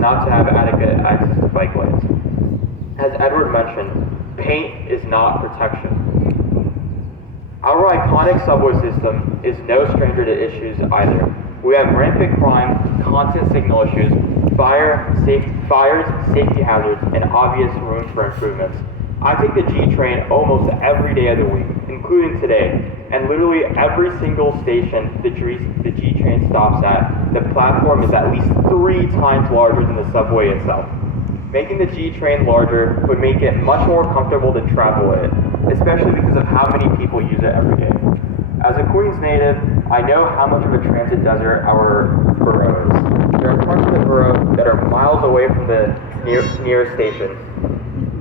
not to have adequate access to bike lanes. As Edward mentioned, paint is not protection. Our iconic subway system is no stranger to issues either. We have rampant crime, constant signal issues, fires, safety hazards, and obvious room for improvements. I take the G train almost every day of the week, including today, and literally every single station the G train stops at, the platform is at least 3 times larger than the subway itself. Making the G train larger would make it much more comfortable to travel it, especially because of how many people use it every day. As a Queens native, I know how much of a transit desert our borough is. There are parts of the borough that are miles away from the nearest stations,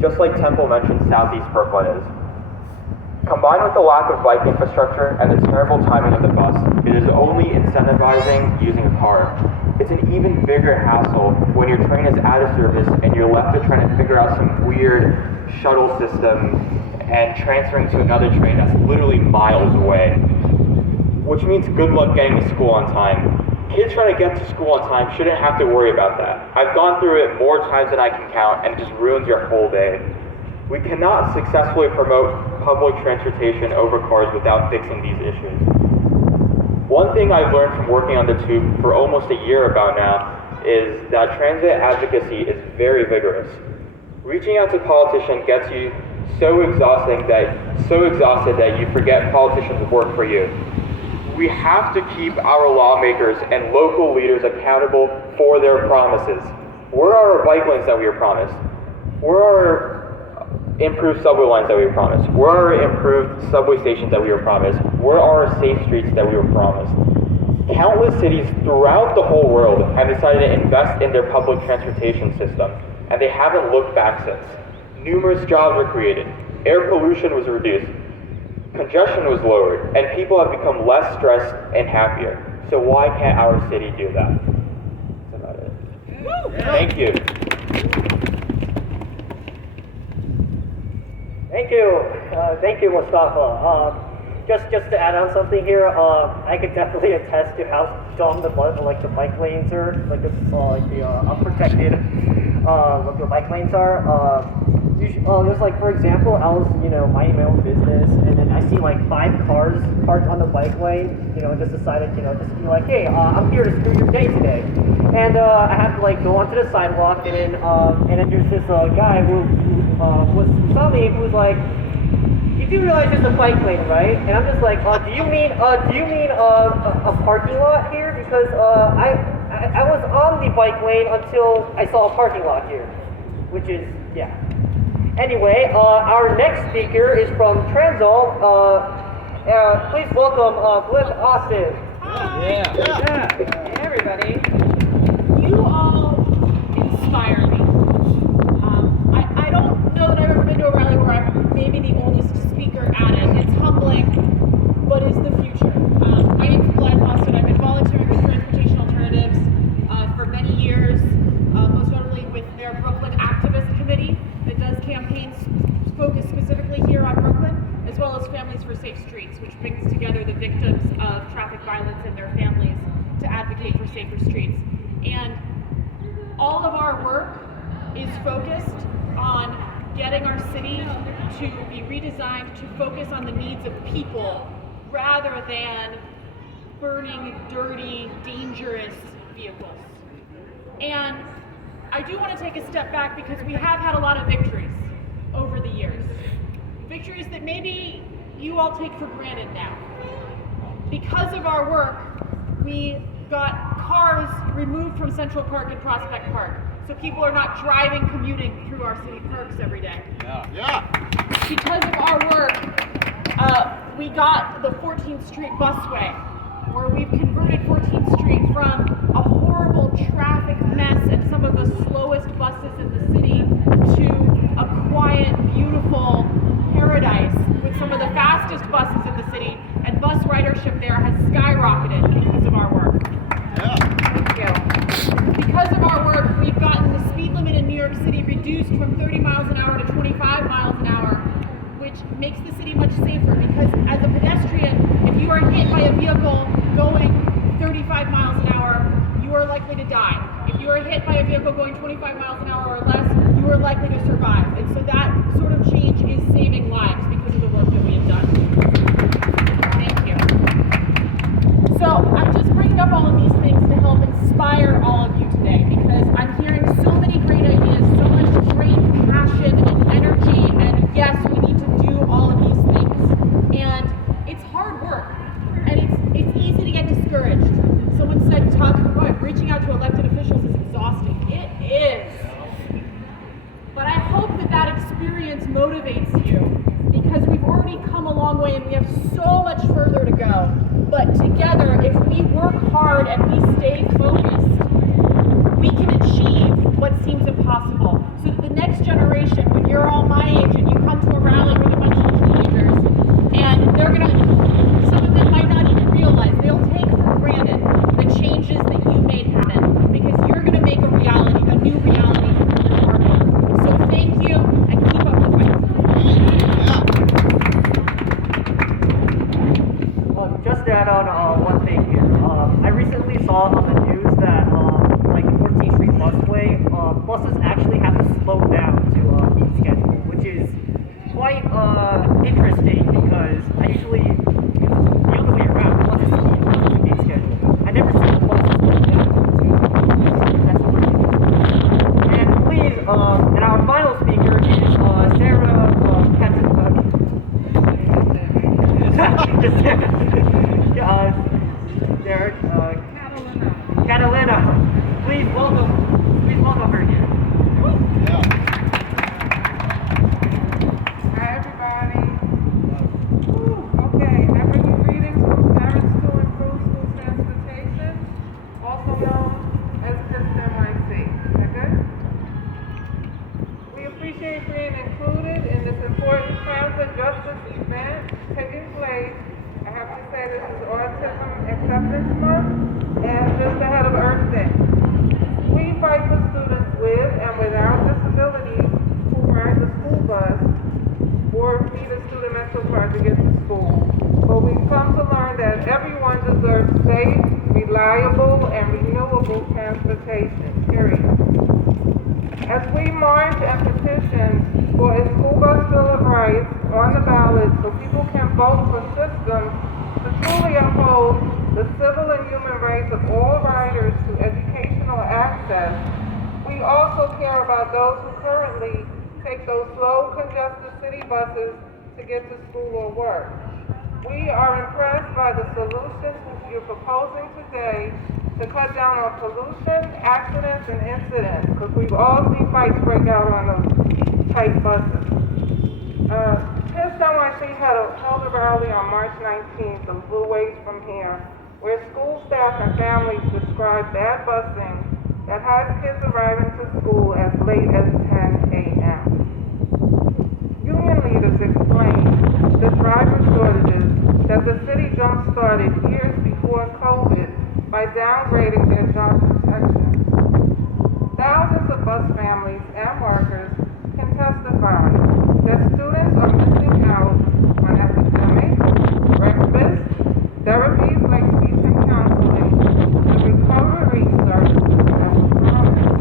just like Temple mentioned Southeast Brooklyn is. Combined with the lack of bike infrastructure and the terrible timing of the bus, it is only incentivizing using a car. It's an even bigger hassle when your train is out of service and you're left to try to figure out some weird shuttle system and transferring to another train that's literally miles away. Which means good luck getting to school on time. Kids trying to get to school on time shouldn't have to worry about that. I've gone through it more times than I can count, and it just ruins your whole day. We cannot successfully promote public transportation over cars without fixing these issues. One thing I've learned from working on the tube for almost a year about now is that transit advocacy is very vigorous. Reaching out to politicians gets you so exhausted that you forget politicians work for you. We have to keep our lawmakers and local leaders accountable for their promises. Where are our bike lanes that we were promised? Where are improved subway lines that we were promised? Where are improved subway stations that we were promised? Where are our safe streets that we were promised? Countless cities throughout the whole world have decided to invest in their public transportation system, and they haven't looked back since. Numerous jobs were created, air pollution was reduced, congestion was lowered, and people have become less stressed and happier. So why can't our city do that? That's about it. Thank you. Thank you, Mustafa. Just to add on something here, I could definitely attest to how dumb the bike lanes are, the unprotected the bike lanes are. There's for example, I was minding my own business, and then I see 5 cars parked on the bike lane. Just decided just to be like, hey, I'm here to screw your day today, and I have to go onto the sidewalk, and then there's this guy who saw me, who was like, you do realize there's a bike lane, right? And I'm just like, do you mean a parking lot here? Because I was on the bike lane until I saw a parking lot here, which is, yeah. Anyway, our next speaker is from Transall. Please welcome Bliss Austin. Hi. Hey, everybody. You all inspire me. I don't know that I've ever been to a rally where I'm maybe the oldest speaker at it. It's humbling, but it's the future. My name's Bliss Austin. I've been volunteering with Transportation Alternatives for many years, most notably with their Brooklyn Activist Committee that does campaigns focused specifically here on Brooklyn, as well as Families for Safe Streets, which brings together the victims of traffic violence and their families to advocate for safer streets. And all of our work is focused on getting our city to be redesigned to focus on the needs of people rather than burning, dirty, dangerous vehicles. And I do want to take a step back because we have had a lot of victories over the years. Victories that maybe you all take for granted now. Because of our work, we got cars removed from Central Park and Prospect Park, so people are not driving, commuting through our city parks every day. Yeah. Because of our work, we got the 14th Street busway, where we've converted 14th Street from a horrible traffic mess and some of the slowest buses in the city to a quiet, beautiful paradise with some of the fastest buses in the city, and bus ridership there has skyrocketed because of our work. Yeah. Thank you. Because of our work, we've gotten the speed limit in New York City reduced from 30 miles an hour to 25 miles an hour, which makes the city much safer because as a pedestrian, if you are hit by a vehicle going 35 miles an hour, you are likely to die. If you are hit by a vehicle going 25 miles an hour or less, you are likely to survive. And so that sort of change is saving lives because of the work that we have done. Thank you. So I'm just bringing up all of these things to help inspire all of you today because I'm hearing so many great ideas, so much great passion and energy, and yes, we need to do all of these things. And it's hard work, and it's easy to get discouraged. Someone said reaching out to elected officials is exhausting. It is. But I hope that experience motivates you because we've already come a long way and we have so much further to go. But together, if we work hard and we stay focused, we can achieve what seems impossible. So that the next generation, when you're all my age and you come to a rally with a bunch of teenagers, and some of them might not even realize, they'll take for granted the changes that you made happen because you're going to make a new reality through your hard work. So thank you and keep up the fight. Just to add on one thing here. I recently saw on the news that like 14th Street Busway, buses actually have to slow down to meet schedule, which is quite interesting because I usually use the other way around. Buses speed up to meet schedule. I never see the buses slow down. That's and please, and our final speaker is Sarah Catalina. Please welcome her here. Hi everybody. Okay, I bring you greetings from Parents to Improve School Transportation, also known as PIPS NYC. Is that good? We appreciate being included in this important transit justice event taking place. I have to say this is Autism Acceptance Month and just ahead of Earth Day. We fight for students with and without disabilities who ride the school bus or need a student metro card to get to school. But we've come to learn that everyone deserves safe, reliable, and renewable transportation, period. As we march and petition for a school bus bill of rights on the ballot so people can vote for systems to truly uphold the civil and human rights of all riders to educational access, we also care about those who currently take those slow, congested city buses to get to school or work. We are impressed by the solutions you're proposing today to cut down on pollution, accidents, and incidents, because we've all seen fights break out on those tight buses. PIPS NYC held a rally on March 19th, a little ways from here, where school staff and families described bad busing that has kids arriving to school as late as 10 a.m. Union leaders explained the driver shortages that the city jump-started years before COVID by downgrading their job protections. Thousands of bus families and workers can testify that students are missing out on academic, breakfast, therapies like speech and counseling, the recovery services that were promised,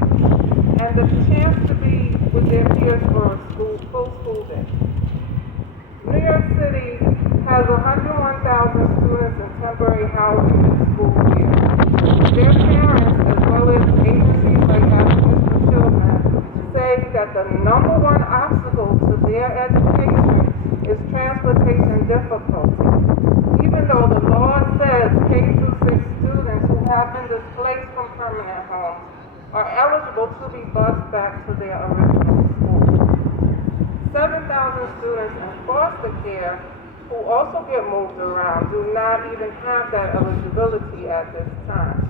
and the chance to be with their peers for a full school day. New York City has 101,000 students in temporary housing this school year. Their parents, as well as agencies like Advocates for Children, say that the number one obstacle to their education is transportation difficulty. Even though the law says K-6 students who have been displaced from permanent homes are eligible to be bused back to their original school. 7,000 students in foster care who also get moved around do not even have that eligibility at this time.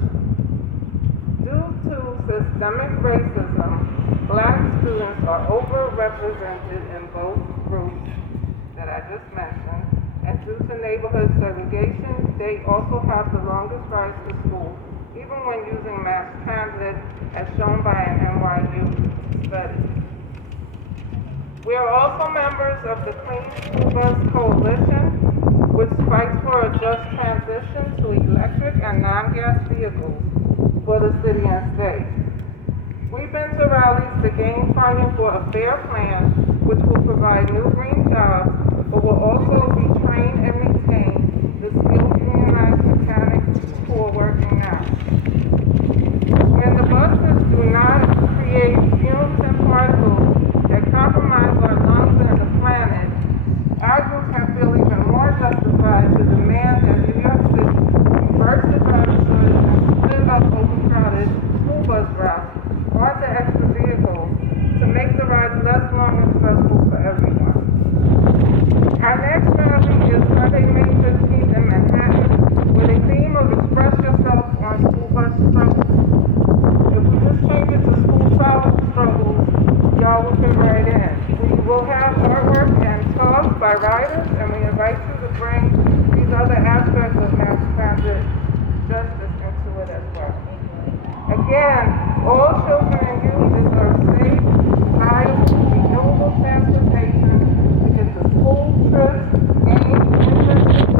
Due to systemic racism, Black students are overrepresented in both groups that I just mentioned, and due to neighborhood segregation, they also have the longest rides to school, even when using mass transit, as shown by an NYU study. We are also members of the Clean School Bus Coalition, which fights for a just transition to electric and non-gas vehicles for the city and state. rallies to gain funding for a fair plan, which will provide new green jobs, but will also retrain and retain the skilled unionized mechanics who are working now. When the buses do not create fumes and particles that compromise our lungs and the planet, our group can feel even more justified to demand that New York City reverse the driver shortage and split up overcrowded school bus routes onto extra vehicles to make the rides less long and stressful for everyone. Our next rally is Sunday, May 15th in Manhattan with a theme of express yourself on school bus struggles. If we just change it to school travel struggles, y'all will fit right in. We will have artwork and talks by riders, and we invite you to bring these other aspects of mass transit justice into it as well. Again, all children and youth deserve safe, reliable, renewable transportation to get to school, trips, games, internships,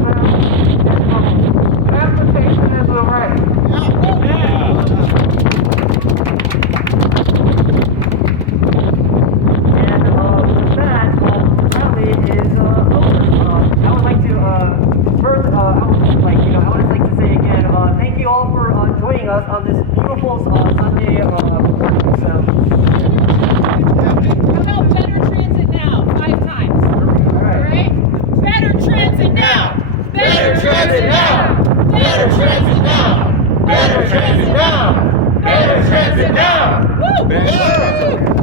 and home. Transportation is a right. And with that, rally is over. I would like to first, I would like to say again, thank you all for joining us on this beautiful Sunday morning. So, How about better transit now? 5 times. All right? Better transit now. Better transit now. Better transit now. Better transit now. Better transit now. Woo!